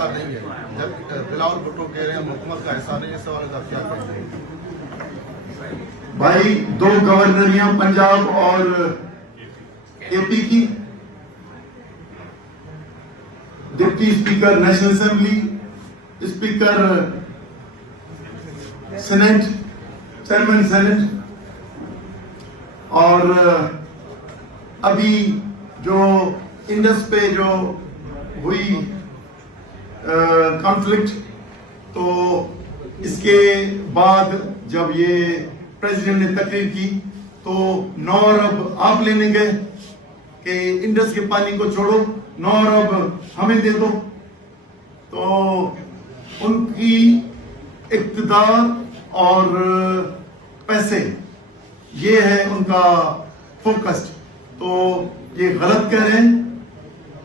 حصہ نہیں ہے. جب بلاول بھٹو کہہ رہے ہیں حکومت کا حصہ نہیں ہے, اس سوال کا کیا کہتے ہیں؟ بھائی دو گورنریاں پنجاب اور اے پی کی, deputy speaker national assembly, speaker senate, chairman senate, اور ابھی جو انڈس پہ جو ہوئی کانفلکٹ, تو اس کے بعد جب یہ پریزیڈنٹ نے تقریر کی تو 9 ارب آپ لینے گئے کہ انڈس کے پانی کو چھوڑو, 9 ارب ہمیں دے دو. تو ان کی اقتدار اور پیسے یہ ہے ان کا فوکسڈ. تو یہ غلط کہہ رہے ہیں.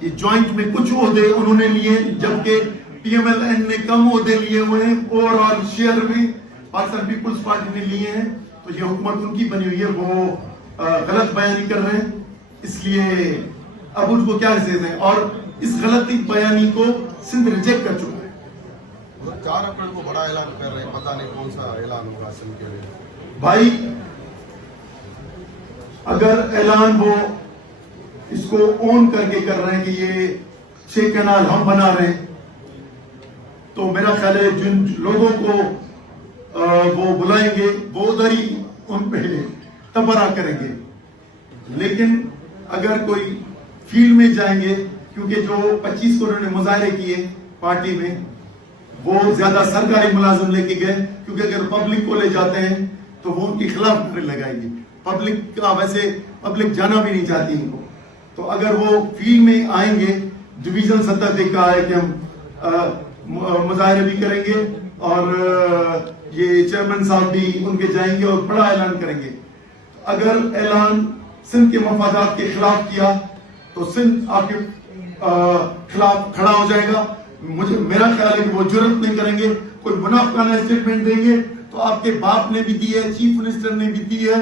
یہ جوائنٹ میں کچھ عہدے انہوں نے لیے جبکہ پی ایم ایل این نے کم عہدے لیے ہوئے ہیں, اوور آل شیئر بھی پاکستان پیپلز پارٹی نے لیے ہیں. تو یہ حکومت ان کی بنی ہوئی ہے, وہ غلط بیانی کر رہے ہیں, اس لیے اب ان کو کیا حیثیت ہے. اور اس غلطی بیانی کو سندھ ریجیکٹ کر چکا ہے. 4 اپریل کو بڑا اعلان کر رہے ہیں, پتہ نہیں کون سا اعلان ہوگا سندھ کے لیے. بھائی اگر اعلان وہ اس کو اون کر کے کر رہے ہیں کہ یہ 6 کینال ہم بنا رہے ہیں, تو میرا خیال ہے جن لوگوں کو وہ بلائیں گے وہ ادھر ہی ان پہ تبرہ کریں گے. لیکن اگر کوئی فیلڈ میں جائیں گے, کیونکہ جو 25 کو انہوں نے مظاہرے کیے پارٹی میں وہ زیادہ سرکاری ملازم لے کے گئے, کیونکہ اگر پبلک کو لے جاتے ہیں تو وہ ان کے خلاف لگائے گی. پبلک کا ویسے پبلک جانا بھی نہیں چاہتی ان کو. تو اگر وہ فیلڈ میں آئیں گے, ڈویژن سطح پہ کہا ہے کہ ہم مظاہرے بھی کریں گے اور یہ چیئرمین صاحب بھی ان کے جائیں گے اور بڑا اعلان کریں گے. اگر اعلان سندھ کے مفادات کے خلاف کیا تو سندھ آپ کے خلاف کھڑا ہو جائے گا. میرا خیال ہے کہ وہ جرأت نہیں کریں گے, کوئی منافقانہ اسٹیٹمنٹ دیں گے تو آپ کے باپ نے بھی دی ہے, چیف منسٹر نے بھی دی ہے,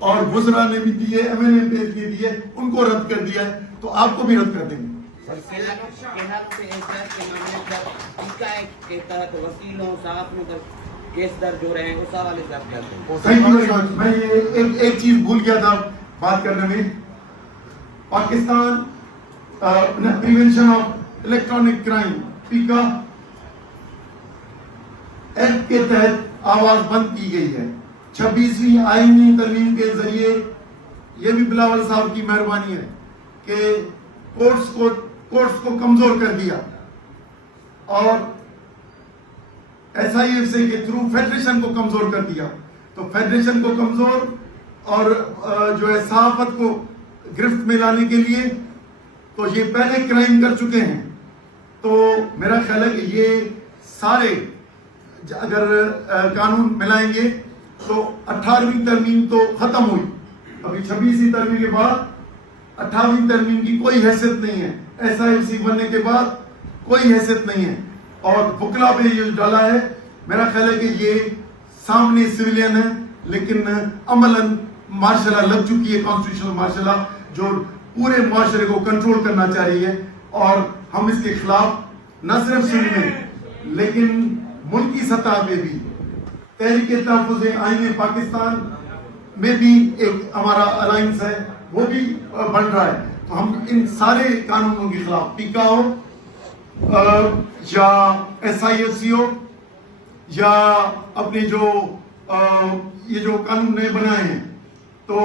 اور وزراء نے بھی دی ہے, ایم ایل اے نے بھی دی ہے, ان کو رد کر دیا ہے, تو آپ کو بھی رد کر دیں گے. میں ایک چیز بھول گیا تھا بات کرنے میں. Pakistan prevention of electronic crime پیکا act کے تحت آواز بند کی گئی ہے. 26ویں آئینی ترمیم کے ذریعے یہ بھی بلاول صاحب کی مہربانی ہے کہ کورٹس کو کمزور کر دیا, اور ایس آئی ایف سے کے تھرو فیڈریشن کو کمزور کر دیا. تو فیڈریشن کو کمزور اور جو ہے صحافت کو گرفت میں لانے کے لیے, تو یہ پہلے کرائم کر چکے ہیں. تو میرا خیال ہے کہ یہ سارے اگر قانون ملائیں گے تو 18ویں ترمیم تو ختم ہوئی, ابھی 26ویں ترمیم کے بعد 18ویں ترمیم کی کوئی حیثیت نہیں ہے. ایس آئی ایف سی بننے کے بعد کوئی حیثیت نہیں ہے. اور بکلا پہ یہ ڈالا ہے, میرا خیال ہے کہ یہ سامنے سویلین ہے لیکن عملاً مارشل لا لگ چکی ہے, کانسٹیٹیوشنل مارشل لا جو پورے معاشرے کو کنٹرول کرنا چاہ رہی ہے. اور ہم اس کے خلاف نہ صرف سندھ میں لیکن ملکی سطح پہ بھی تحریک تحفظ آئین پاکستان میں بھی ایک ہمارا الائنس ہے, وہ بھی بن رہا ہے. تو ہم ان سارے قانونوں کے خلاف, پیکا ہو یا ایس آئی ایف سی ہو یا اپنے جو یہ جو قانون نئے بنائے ہیں تو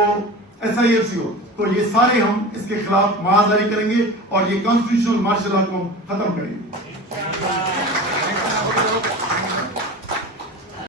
ایس آئی ایف سی ہو, تو یہ سارے ہم اس کے خلاف محاذ جاری کریں گے اور یہ کانسٹیٹیوشنل مارشل لا کو ہم ختم کریں گے.